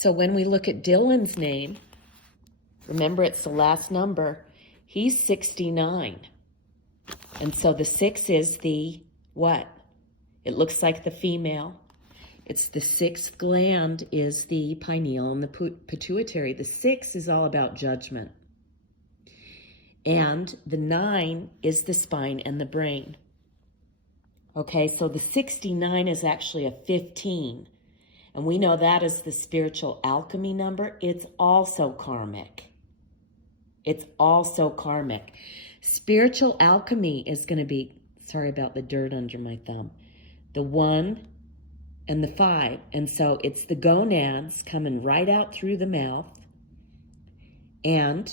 So when we look at Dylan's name, remember it's the last number, he's 69. And so the 6 is the what? It looks like the female. It's the 6th gland is the pineal and the pituitary. The 6 is all about judgment. And the 9 is the spine and the brain. Okay, so the 69 is actually a 15. And we know that is the spiritual alchemy number. It's also karmic. It's also karmic. Spiritual alchemy is going to be, sorry about the dirt under my thumb, the 1 and the 5. And so it's the gonads coming right out through the mouth. And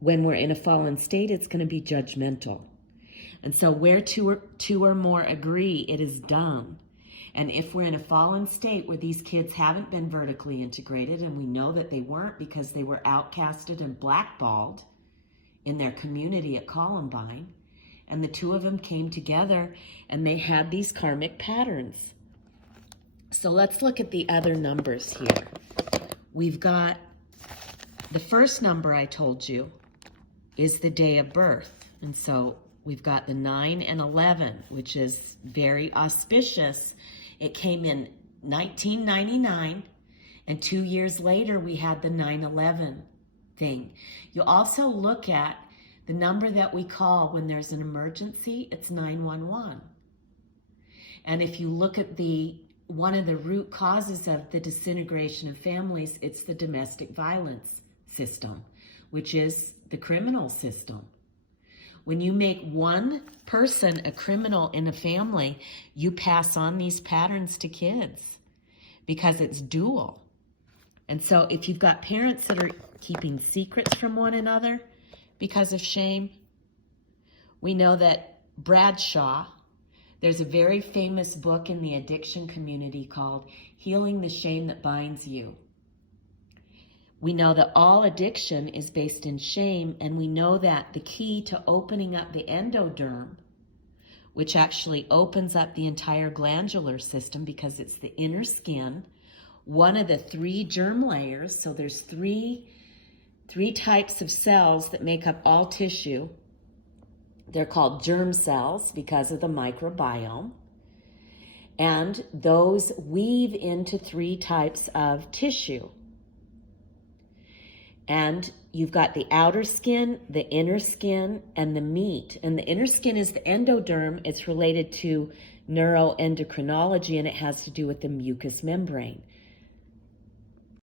when we're in a fallen state, it's going to be judgmental. And so where two or more agree, it is done. And if we're in a fallen state where these kids haven't been vertically integrated, and we know that they weren't because they were outcasted and blackballed in their community at Columbine, and the two of them came together and they had these karmic patterns. So let's look at the other numbers here. We've got the first number I told you is the day of birth. And so we've got the 9 and 11, which is very auspicious. It came in 1999, and 2 years later we had the 9/11 thing. You also look at the number that we call when there's an emergency, it's 911. And if you look at one of the root causes of the disintegration of families, it's the domestic violence system, which is the criminal system. When you make one person a criminal in a family, you pass on these patterns to kids because it's dual. And so if you've got parents that are keeping secrets from one another because of shame, we know that Bradshaw, there's a very famous book in the addiction community called Healing the Shame That Binds You. We know that all addiction is based in shame, and we know that the key to opening up the endoderm, which actually opens up the entire glandular system because it's the inner skin, one of the 3 germ layers, so there's three types of cells that make up all tissue. They're called germ cells because of the microbiome. And those weave into 3 types of tissue. And you've got the outer skin, the inner skin, and the meat. And the inner skin is the endoderm. It's related to neuroendocrinology, and it has to do with the mucous membrane.